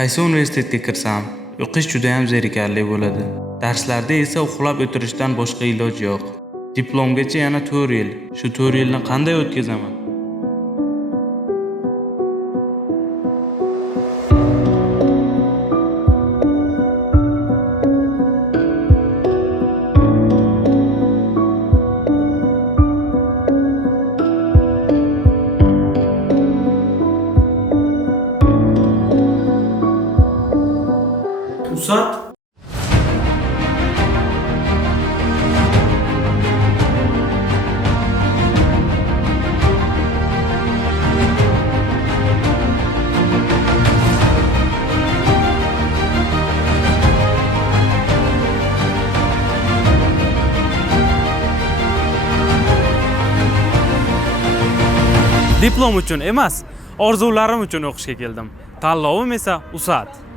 Qaysi universitetga kirsam, o'qish juda ham zerikarli bo'ladi. Darslarda esa uxlab o'tirishdan boshqa iloj yo'q. Diplomgacha yana 4 yil. Shu 4 yilni qanday o'tkazaman? Usat. Diplom uchun emas, orzularim uchun o'qishga keldim. Tanlovim esa Usat.